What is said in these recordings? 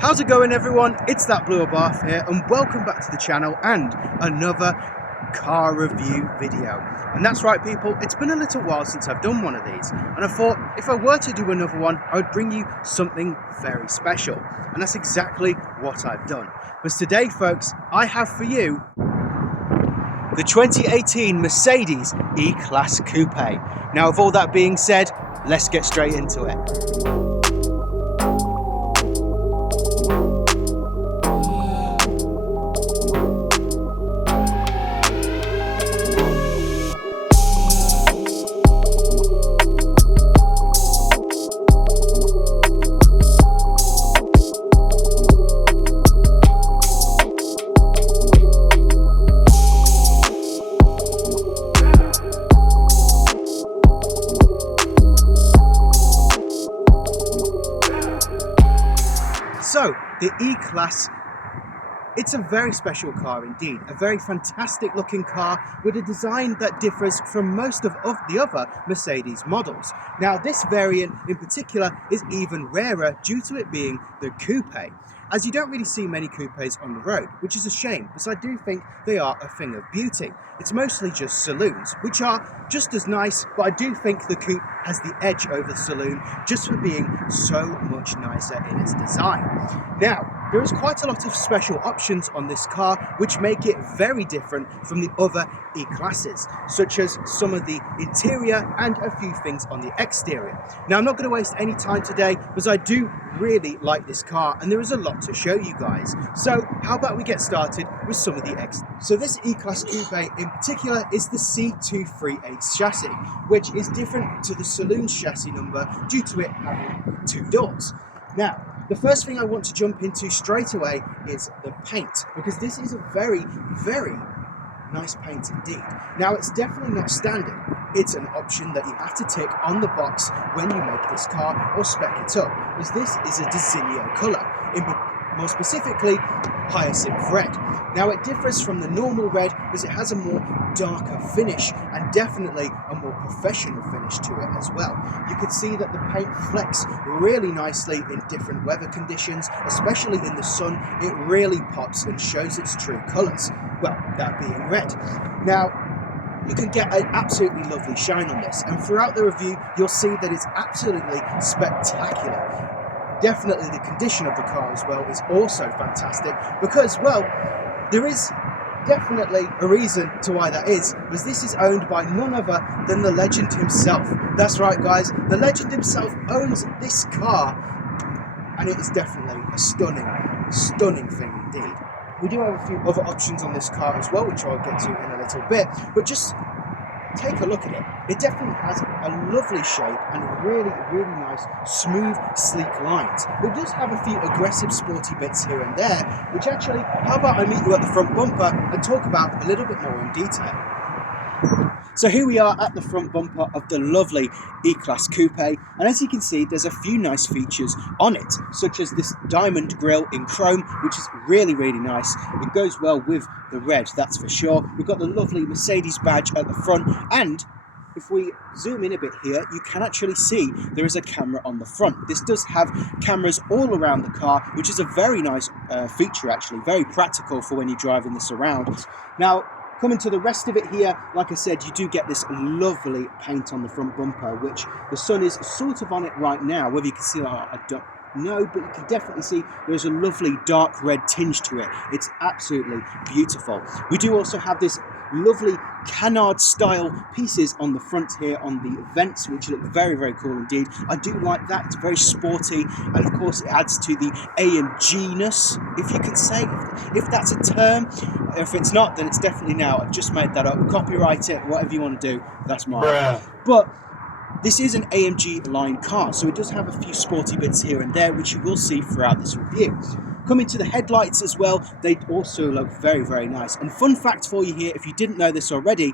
How's it going, everyone? It's that Blue Bath here, and welcome back to the channel and another car review video. And that's right, people, it's been a little while since I've done one of these, and I thought if I were to do another one, I would bring you something very special, and that's exactly what I've done. Because today, folks, I have for you the 2018 Mercedes E-Class Coupe. Now, with all that being said, let's get straight into it. So, the E-Class, it's a very special car indeed, a very fantastic looking car with a design that differs from most of the other Mercedes models. Now, this variant in particular is even rarer due to it being the coupe, as you don't really see many coupes on the road, which is a shame, because I do think they are a thing of beauty. It's mostly just saloons, which are just as nice, but I do think the coupe has the edge over the saloon just for being so much nicer in its design. Now, there is quite a lot of special options on this car which make it very different from the other E-Classes, such as some of the interior and a few things on the exterior. Now, I'm not going to waste any time today because I do really like this car and there is a lot to show you guys. So how about we get started with some of the exterior. So this E-Class Coupe in particular is the C238 chassis, which is different to the saloon chassis number due to it having two doors. Now, the first thing I want to jump into straight away is the paint, because this is a very, very nice paint indeed. Now, it's definitely not standard. It's an option that you have to tick on the box when you make this car or spec it up, because this is a Designo colour, more specifically hyacinth red. Now, it differs from the normal red because it has a more darker finish and definitely a more professional finish to it as well. You can see that the paint flecks really nicely in different weather conditions, especially in the sun. It really pops and shows its true colours, well, that being red. Now, you can get an absolutely lovely shine on this, and throughout the review you'll see that it's absolutely spectacular. Definitely the condition of the car as well is also fantastic because, well, there is definitely a reason to why that is, because this is owned by none other than the legend himself. That's right, guys, the legend himself owns this car, and it is definitely a stunning thing indeed. We do have a few other options on this car as well, which I'll get to in a little bit, but just take a look at it. It definitely has a lovely shape and really, really nice, smooth, sleek lines. It does have a few aggressive, sporty bits here and there, which actually, how about I meet you at the front bumper and talk about a little bit more in detail. So here we are at the front bumper of the lovely E-Class Coupe, and as you can see, there's a few nice features on it, such as this diamond grille in chrome, which is really, really nice. It goes well with the red, that's for sure. We've got the lovely Mercedes badge at the front, and if we zoom in a bit here, you can actually see there is a camera on the front. This does have cameras all around the car, which is a very nice feature actually, very practical for when you're driving this around. Now, coming to the rest of it here, like I said, you do get this lovely paint on the front bumper, which the sun is sort of on it right now. Whether you can see that, I don't know, but you can definitely see there's a lovely dark red tinge to it. It's absolutely beautiful. We do also have this lovely canard style pieces on the front here on the vents, which look very, very cool indeed. I do like that. It's very sporty, and of course it adds to the AMG-ness, if you could say, if that's a term. If it's not, then it's definitely now. I've just made that up. Copyright it, whatever you want to do, that's mine. But this is an AMG line car, so it does have a few sporty bits here and there, which you will see throughout this review. Coming to the headlights as well, they also look very, very nice. And fun fact for you here, if you didn't know this already,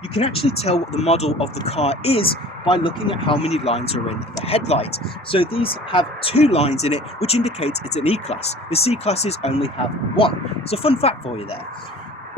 you can actually tell what the model of the car is by looking at how many lines are in the headlight. So these have 2 lines in it, which indicates it's an E-Class. The C-Classes only have 1. It's a fun fact for you there.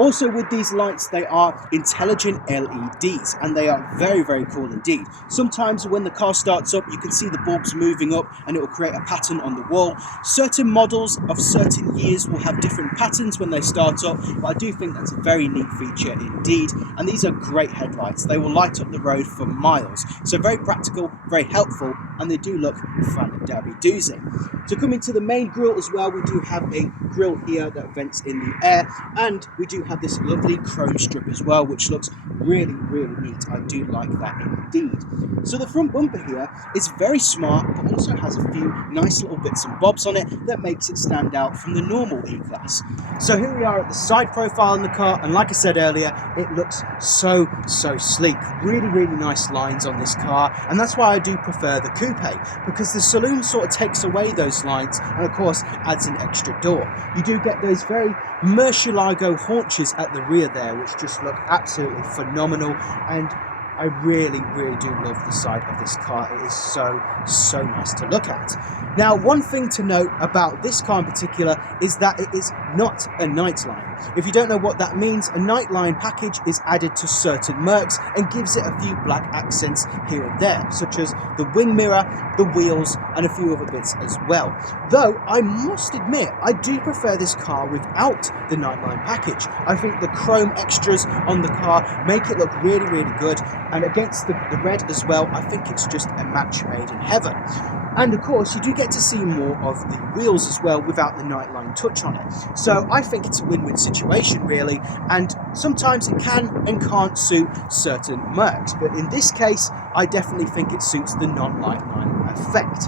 Also with these lights, they are intelligent LEDs and they are very, very cool indeed. Sometimes when the car starts up, you can see the bulbs moving up and it will create a pattern on the wall. Certain models of certain years will have different patterns when they start up, but I do think that's a very neat feature indeed. And these are great headlights. They will light up the road for miles. So very practical, very helpful, and they do look fan-dabby-doozy. So coming to the main grille as well, we do have a grille here that vents in the air, and we do have this lovely chrome strip as well, which looks really, really neat. I do like that indeed. So the front bumper here is very smart, but also has a few nice little bits and bobs on it that makes it stand out from the normal E-Class. So here we are at the side profile in the car, and like I said earlier, it looks so sleek. Really, really nice lines on this car, and that's why I do prefer the coupe, because the saloon sort of takes away those lines and of course adds an extra door. You do get those very Murcielago haunches at the rear there, which just look absolutely phenomenal, and I really, really do love the side of this car. It is so nice to look at. Now, one thing to note about this car in particular is that it is not a nightline. If you don't know what that means, a nightline package is added to certain Mercs and gives it a few black accents here and there, such as the wing mirror, the wheels, and a few other bits as well. Though, I must admit, I do prefer this car without the nightline package. I think the chrome extras on the car make it look really, really good, and against the red as well, I think it's just a match made in heaven. And of course, you do get to see more of the wheels as well without the nightline touch on it. So I think it's a win-win situation really, and sometimes it can and can't suit certain Mercs, but in this case, I definitely think it suits the non-nightline effect.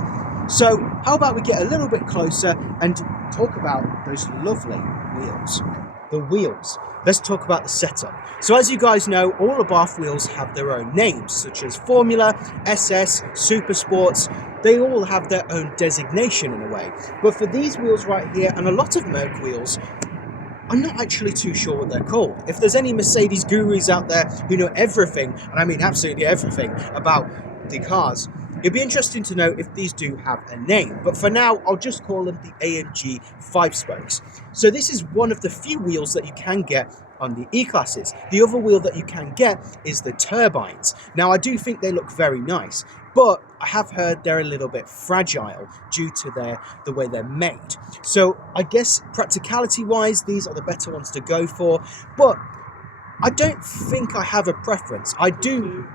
So how about we get a little bit closer and talk about those lovely wheels. The wheels. Let's talk about the setup. So as you guys know, all Abarth wheels have their own names, such as Formula, SS, Super Sports. They all have their own designation in a way. But for these wheels right here, and a lot of Merc wheels, I'm not actually too sure what they're called. If there's any Mercedes gurus out there who know everything, and I mean absolutely everything, about the cars, it'd be interesting to know if these do have a name, but for now, I'll just call them the AMG 5-spokes. So this is one of the few wheels that you can get on the E-Classes. The other wheel that you can get is the turbines. Now, I do think they look very nice, but I have heard they're a little bit fragile due to the way they're made. So I guess practicality-wise, these are the better ones to go for, but I don't think I have a preference. I do...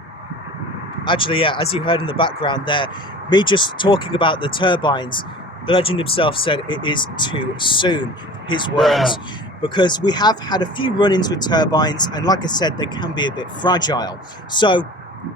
Actually, yeah, as you heard in the background there, me just talking about the turbines, the legend himself said it is too soon, his words. Because we have had a few run-ins with turbines, and like I said, they can be a bit fragile. So,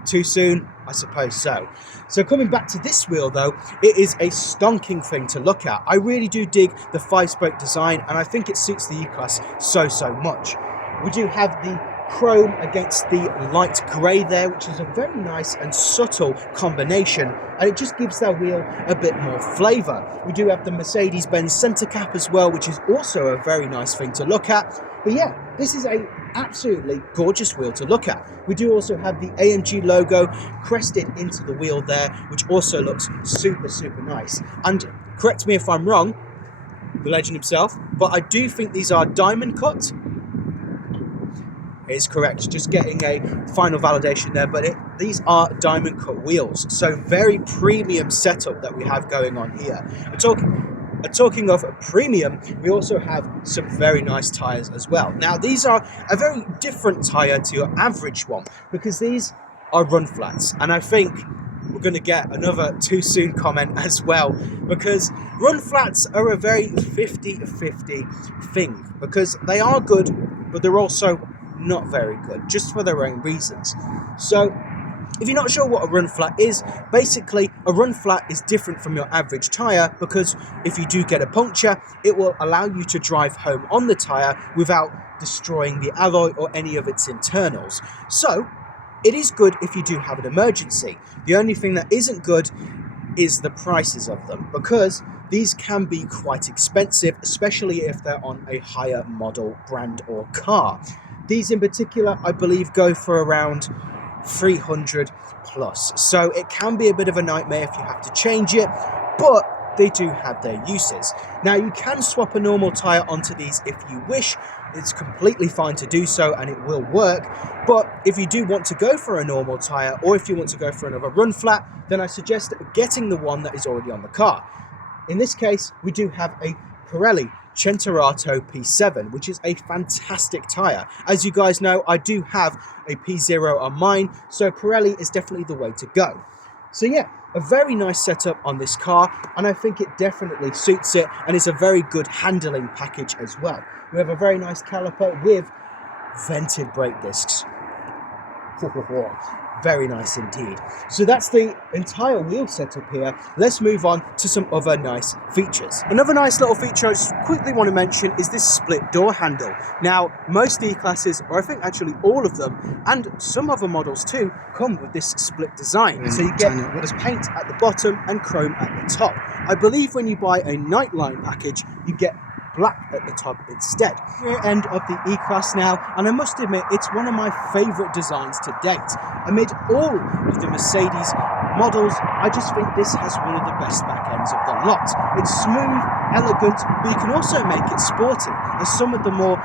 too soon? I suppose so. So coming back to this wheel though, it is a stonking thing to look at. I really do dig the 5-spoke design, and I think it suits the E-Class so much. We do have the chrome against the light grey there, which is a very nice and subtle combination, and it just gives that wheel a bit more flavour. We do have the Mercedes-Benz centre cap as well, which is also a very nice thing to look at. But yeah, this is a absolutely gorgeous wheel to look at. We do also have the AMG logo crested into the wheel there, which also looks super nice. And correct me if I'm wrong, the legend himself, but I do think these are diamond cut. Is correct, just getting a final validation there, but these are diamond cut wheels, so very premium setup that we have going on here. Talking of premium, we also have some very nice tyres as well. Now these are a very different tyre to your average one, because these are run flats, and I think we're going to get another too soon comment as well, because run flats are a very 50-50 thing, because they are good, but they're also not very good, just for their own reasons. So if you're not sure what a run flat is, basically a run flat is different from your average tyre, because if you do get a puncture, it will allow you to drive home on the tyre without destroying the alloy or any of its internals. So it is good if you do have an emergency. The only thing that isn't good is the prices of them, because these can be quite expensive, especially if they're on a higher model brand or car. These in particular, I believe, go for around 300 plus. So it can be a bit of a nightmare if you have to change it, but they do have their uses. Now, you can swap a normal tyre onto these if you wish. It's completely fine to do so and it will work. But if you do want to go for a normal tyre, or if you want to go for another run flat, then I suggest getting the one that is already on the car. In this case, we do have a Pirelli Centerato P7, which is a fantastic tyre. As you guys know, I do have a P0 on mine, so Pirelli is definitely the way to go. So yeah, a very nice setup on this car, and I think it definitely suits it, and it's a very good handling package as well. We have a very nice caliper with vented brake discs. Very nice indeed. So that's the entire wheel setup here. Let's move on to some other nice features. Another nice little feature I just quickly want to mention is this split door handle. Now, most E-classes, or I think actually all of them, and some other models too, come with this split design. So you get this paint at the bottom and chrome at the top. I believe when you buy a Nightline package, you get black at the top instead. Rear end of the E-Class now, and I must admit it's one of my favourite designs to date. Amid all of the Mercedes models, I just think this has one of the best back ends of the lot. It's smooth, elegant, but you can also make it sporty, as some of the more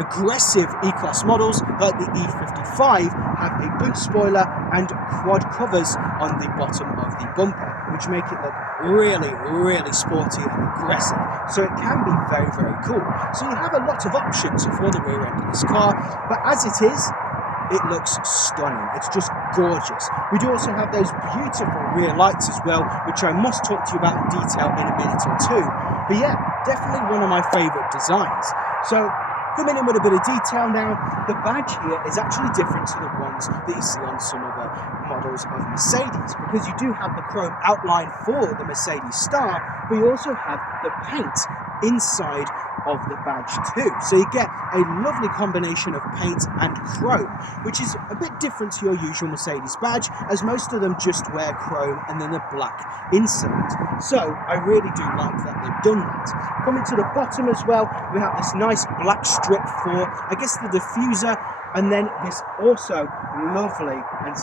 aggressive E-Class models like the E55 have a boot spoiler and quad covers on the bottom of the bumper, which make it look really, really sporty and aggressive. So it can be very, very cool. So you have a lot of options for the rear end of this car, but as it is, it looks stunning. It's just gorgeous. We do also have those beautiful rear lights as well, which I must talk to you about in detail in a minute or two. But yeah, definitely one of my favourite designs. So coming in with a bit of detail now, the badge here is actually different to the ones that you see on some other models of Mercedes, because you do have the chrome outline for the Mercedes star, but you also have the paint inside of the badge too. So you get a lovely combination of paint and chrome, which is a bit different to your usual Mercedes badge, as most of them just wear chrome and then a black insert. So I really do like that they've done that. Coming to the bottom as well, we have this nice black strip for, I guess, the diffuser, and then this also lovely and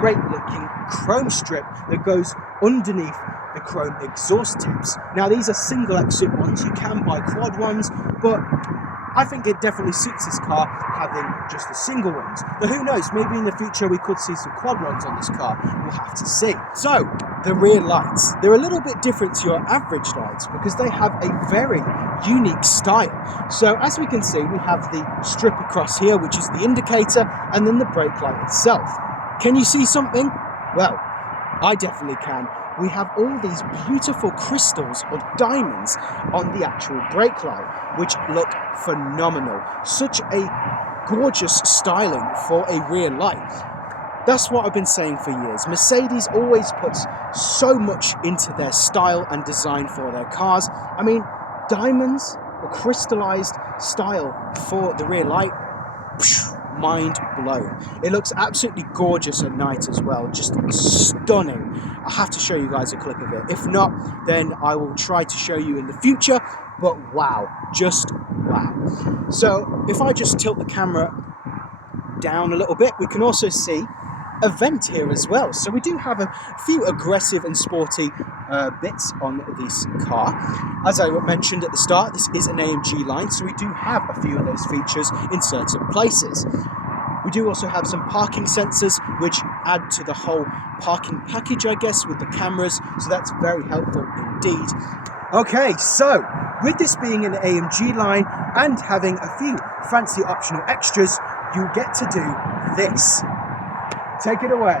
great looking chrome strip that goes underneath the chrome exhaust tips. Now, these are single exit ones. You can buy quad ones, but I think it definitely suits this car having just the single ones. But who knows, maybe in the future we could see some quad ones on this car. We'll have to see. So, the rear lights. They're a little bit different to your average lights because they have a very unique style. So, as we can see, we have the strip across here, which is the indicator, and then the brake light itself. Can you see something? Well, I definitely can. We have all these beautiful crystals or diamonds on the actual brake light, which look phenomenal. Such a gorgeous styling for a rear light. That's what I've been saying for years. Mercedes always puts so much into their style and design for their cars. I mean, diamonds or crystallized style for the rear light, mind blown. It looks absolutely gorgeous at night as well, just stunning. I have to show you guys a clip of it. If not, then I will try to show you in the future, but wow, just wow. So if I just tilt the camera down a little bit, we can also see a vent here as well. So we do have a few aggressive and sporty bits on this car. As I mentioned at the start, this is an AMG line, so we do have a few of those features in certain places. We do also have some parking sensors, which add to the whole parking package, I guess, with the cameras, so that's very helpful indeed. Okay, so with this being an AMG line and having a few fancy optional extras, you get to do this. Take it away.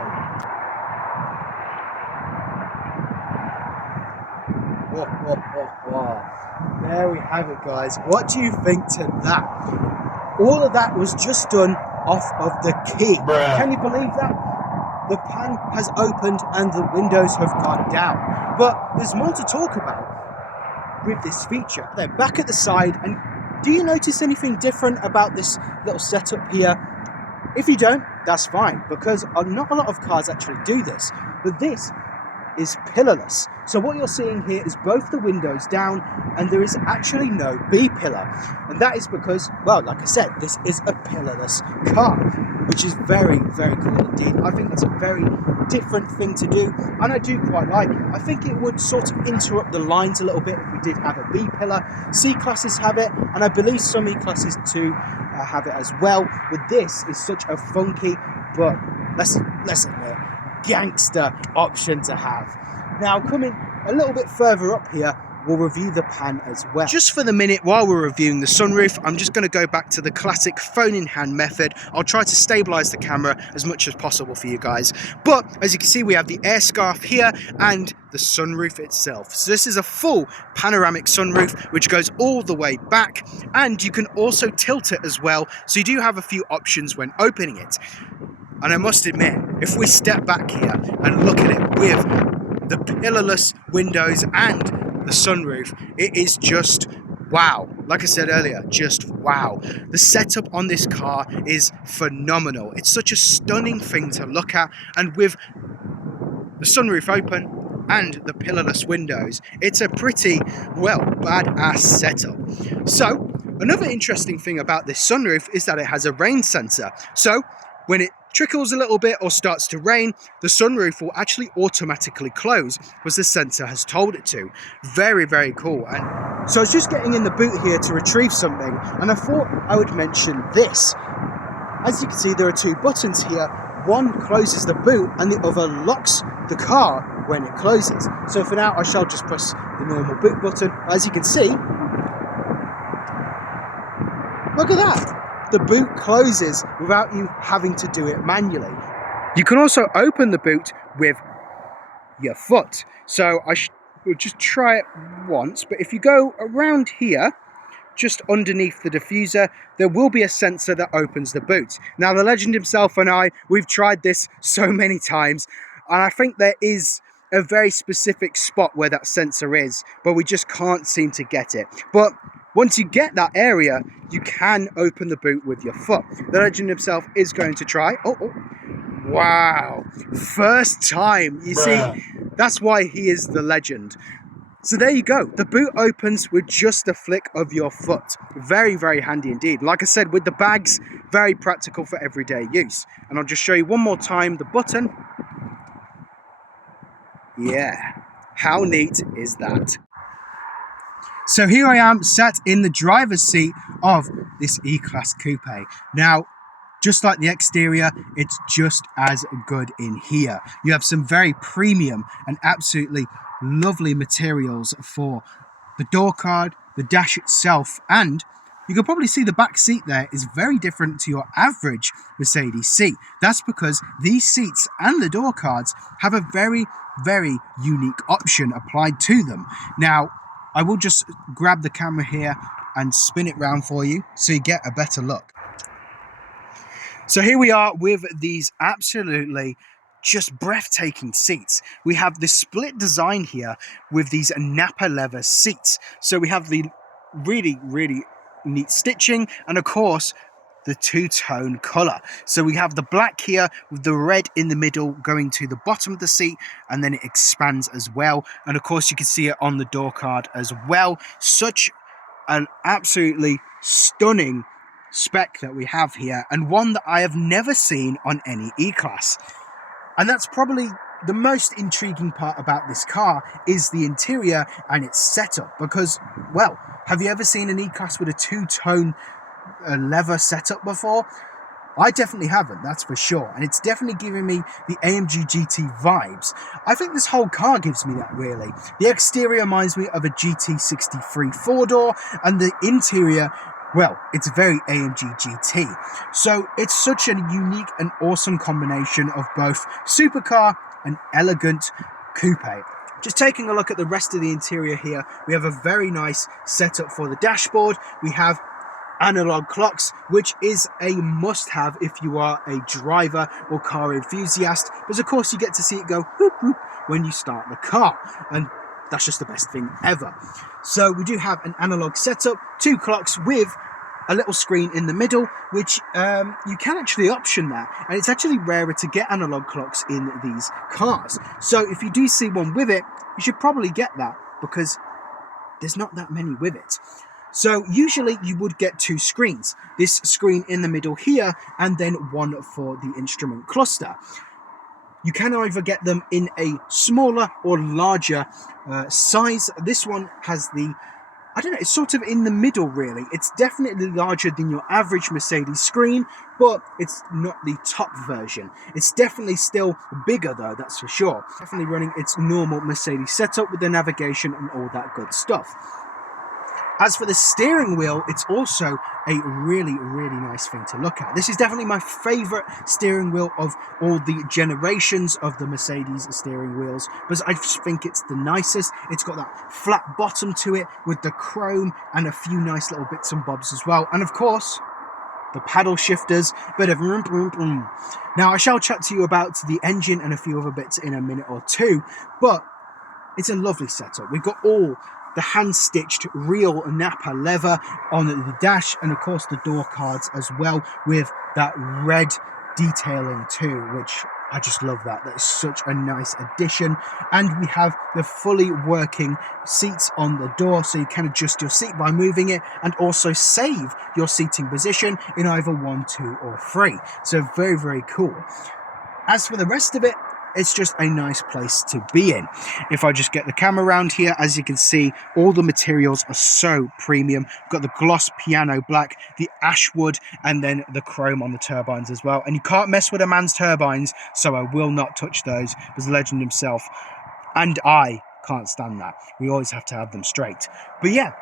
Whoa, whoa, whoa, whoa. There we have it, guys. What do you think to that? All of that was just done off of the key. Bruh. Can you believe that? The pan has opened and the windows have gone down. But there's more to talk about with this feature. They're back at the side, and do you notice anything different about this little setup here? If you don't, that's fine, because not a lot of cars actually do this. But this is pillarless. So what you're seeing here is both the windows down, and there is actually no B pillar. And that is because, well, like I said, this is a pillarless car, which is very, very cool indeed. I think it's a very different thing to do, and I do quite like it. I think it would sort of interrupt the lines a little bit if we did have a B pillar. C classes have it, and I believe some E classes too have it as well. But this is such a funky, but let's admit, gangster option to have. Now, coming a little bit further up here, we'll review the pan as well. Just for the minute, while we're reviewing the sunroof, I'm just going to go back to the classic phone in hand method. I'll try to stabilize the camera as much as possible for you guys. But as you can see, we have the air scarf here and the sunroof itself. So this is a full panoramic sunroof, which goes all the way back, and you can also tilt it as well. So you do have a few options when opening it. And I must admit, if we step back here and look at it with the pillarless windows and the sunroof, it is just wow. Like I said earlier, just wow. The setup on this car is phenomenal. It's such a stunning thing to look at, and with the sunroof open and the pillarless windows, it's a pretty, well, badass setup. So another interesting thing about this sunroof is that it has a rain sensor. So when it trickles a little bit or starts to rain, the sunroof will actually automatically close because the sensor has told it to. Very, very cool. And so I was just getting in the boot here to retrieve something, and I thought I would mention this. As you can see, there are two buttons here. One closes the boot and the other locks the car when it closes. So for now, I shall just press the normal boot button. As you can see, look at that. The boot closes without you having to do it manually. You can also open the boot with your foot. So we'll just try it once, but if you go around here, just underneath the diffuser, there will be a sensor that opens the boot. Now, the legend himself and I, we've tried this so many times, and I think there is a very specific spot where that sensor is, but we just can't seem to get it. But once you get that area, you can open the boot with your foot. The legend himself is going to try. Oh, wow. First time. You see, that's why he is the legend. So there you go. The boot opens with just a flick of your foot. Very, very handy indeed. Like I said, with the bags, very practical for everyday use. And I'll just show you one more time the button. Yeah. How neat is that? So here I am sat in the driver's seat of this E-Class Coupe. Now, just like the exterior, it's just as good in here. You have some very premium and absolutely lovely materials for the door card, the dash itself, and you can probably see the back seat there is very different to your average Mercedes seat. That's because these seats and the door cards have a very, very unique option applied to them. Now, I will just grab the camera here and spin it round for you so you get a better look. So here we are with these absolutely just breathtaking seats. We have this split design here with these Napa leather seats. So we have the really, really neat stitching and of course the two-tone color. So we have the black here with the red in the middle going to the bottom of the seat, and then it expands as well. And of course you can see it on the door card as well. Such an absolutely stunning spec that we have here, and one that I have never seen on any E-Class. And that's probably the most intriguing part about this car is the interior and its setup, because, well, have you ever seen an E-Class with a two-tone leather setup before? I definitely haven't, that's for sure, and it's definitely giving me the AMG GT vibes. I think this whole car gives me that, really. The exterior reminds me of a GT63 four-door, and the interior, well, it's very AMG GT. So it's such a unique and awesome combination of both supercar and elegant coupe. Just taking a look at the rest of the interior here, we have a very nice setup for the dashboard. We have analog clocks, which is a must-have if you are a driver or car enthusiast, because of course you get to see it go whoop whoop when you start the car, and that's just the best thing ever. So we do have an analog setup, two clocks with a little screen in the middle, which you can actually option that, and it's actually rarer to get analog clocks in these cars. So if you do see one with it, you should probably get that, because there's not that many with it. So usually you would get 2 screens, this screen in the middle here, and then one for the instrument cluster. You can either get them in a smaller or larger size. This one has I don't know, it's sort of in the middle really. It's definitely larger than your average Mercedes screen, but it's not the top version. It's definitely still bigger though, that's for sure. Definitely running its normal Mercedes setup with the navigation and all that good stuff. As for the steering wheel, it's also a really, really nice thing to look at. This is definitely my favourite steering wheel of all the generations of the Mercedes steering wheels, because I just think it's the nicest. It's got that flat bottom to it with the chrome and a few nice little bits and bobs as well. And of course, the paddle shifters, bit of vroom, vroom, vroom. Now, I shall chat to you about the engine and a few other bits in a minute or two, but it's a lovely setup. We've got all the hand-stitched real Napa leather on the dash, and of course the door cards as well, with that red detailing too, which I just love that. That is such a nice addition. And we have the fully working seats on the door, so you can adjust your seat by moving it, and also save your seating position in either 1, 2 or 3. So very, very cool. As for the rest of it, it's just a nice place to be in. If I just get the camera around here, as you can see, all the materials are so premium. We've got the gloss piano black, the ash wood, and then the chrome on the turbines as well. And you can't mess with a man's turbines, so I will not touch those, because the legend himself and I can't stand that. We always have to have them straight. But yeah,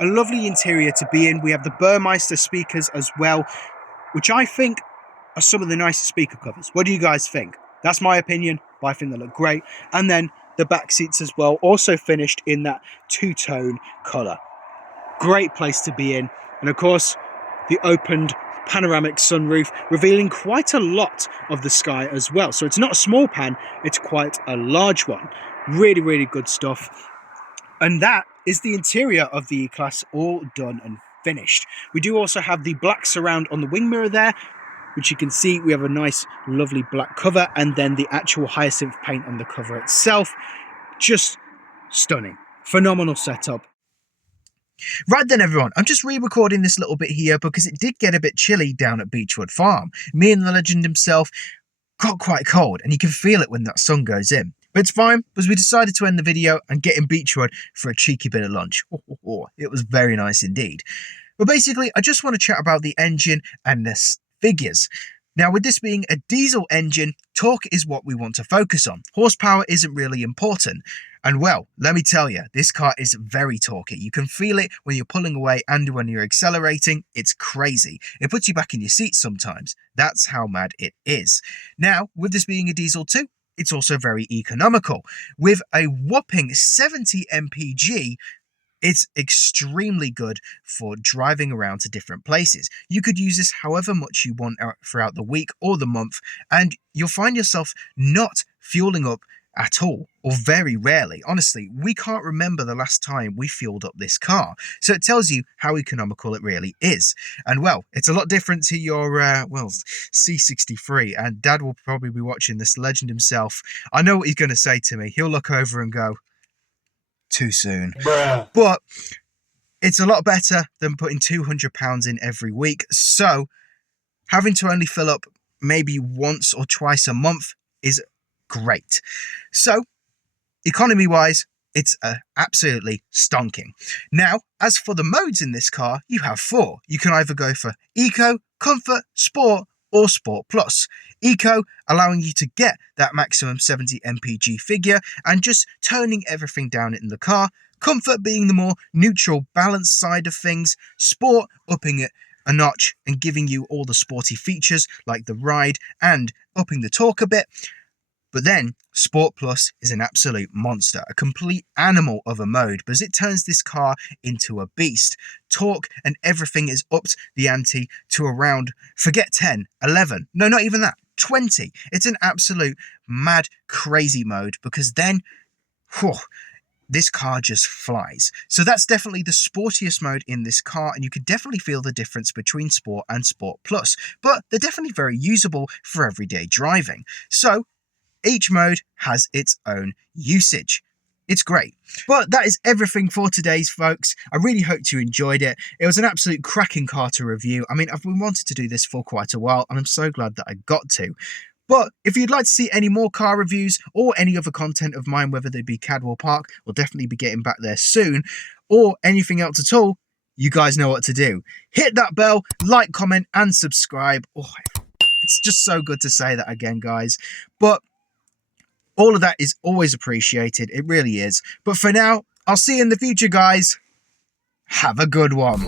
a lovely interior to be in. We have the Burmeister speakers as well, which I think are some of the nicest speaker covers. What do you guys think? That's my opinion, but I think they look great. And then the back seats as well, also finished in that 2-tone colour. Great place to be in. And of course, the opened panoramic sunroof, revealing quite a lot of the sky as well. So it's not a small pan, it's quite a large one. Really, really good stuff. And that is the interior of the E-Class, all done and finished. We do also have the black surround on the wing mirror there, which you can see we have a nice lovely black cover, and then the actual hyacinth paint on the cover itself. Just stunning. Phenomenal setup. Right then everyone, I'm just re-recording this little bit here because it did get a bit chilly down at Beechwood Farm. Me and the legend himself got quite cold, and you can feel it when that sun goes in. But it's fine, because we decided to end the video and get in Beechwood for a cheeky bit of lunch. It was very nice indeed. But basically, I just want to chat about the engine and the figures. Now, with this being a diesel engine, torque is what we want to focus on. Horsepower isn't really important. And well, let me tell you, this car is very torquey. You can feel it when you're pulling away and when you're accelerating. It's crazy. It puts you back in your seat sometimes. That's how mad it is. Now, with this being a diesel too, it's also very economical. With a whopping 70 mpg, it's extremely good for driving around to different places. You could use this however much you want throughout the week or the month, and you'll find yourself not fueling up at all, or very rarely. Honestly, we can't remember the last time we fueled up this car. So it tells you how economical it really is. And well, it's a lot different to your, C63. And Dad will probably be watching this, legend himself. I know what he's going to say to me. He'll look over and go, too soon. Bruh. But it's a lot better than putting £200 in every week. So having to only fill up maybe once or twice a month is great. So economy wise, it's absolutely stonking. Now, as for the modes in this car, you have 4. You can either go for Eco, Comfort, Sport, or Sport Plus. Eco, allowing you to get that maximum 70 mpg figure and just toning everything down in the car. Comfort being the more neutral, balanced side of things. Sport, upping it a notch and giving you all the sporty features like the ride and upping the torque a bit. But then, Sport Plus is an absolute monster, a complete animal of a mode, because it turns this car into a beast. Torque and everything is upped the ante to around, forget 10, 11, no, not even that, 20. It's an absolute mad, crazy mode, because then, this car just flies. So that's definitely the sportiest mode in this car, and you could definitely feel the difference between Sport and Sport Plus, but they're definitely very usable for everyday driving. So each mode has its own usage. It's great. But that is everything for today's, folks. I really hope you enjoyed it. It was an absolute cracking car to review. I mean, I've been wanting to do this for quite a while, and I'm so glad that I got to. But if you'd like to see any more car reviews or any other content of mine, whether they be Cadwell Park, we'll definitely be getting back there soon, or anything else at all, you guys know what to do. Hit that bell, like, comment, and subscribe. Oh, it's just so good to say that again, guys. But all of that is always appreciated. It really is. But for now, I'll see you in the future, guys. Have a good one.